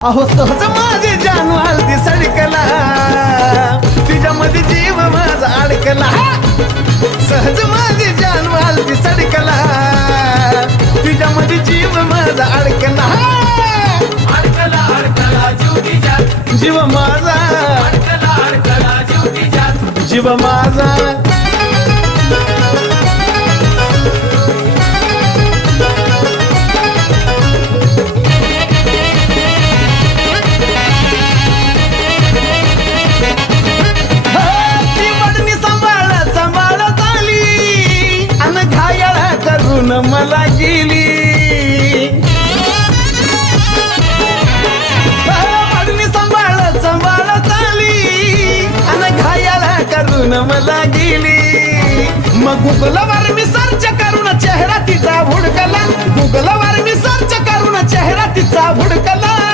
अहो सहज माझी जान हल्दी सडकला, तिच्यामध्ये जीव माझा अडकला. सहज माझी जान हल्दी सडकला, तिच्यामध्ये जीव माझा अडकला. अडकला अडकला जीव तिच्यात, जीव माझा अडकला अडकला जीव तिच्यात. जीव माझा. मला गेली पाडणी सांभाळत आली आणि घायाला करून मला गेली. मग गुगलवर मी सर्च करून चेहरा तिचा हुडकला, गुगलवर मी सर्च करून चेहरा तिचा हुडकला.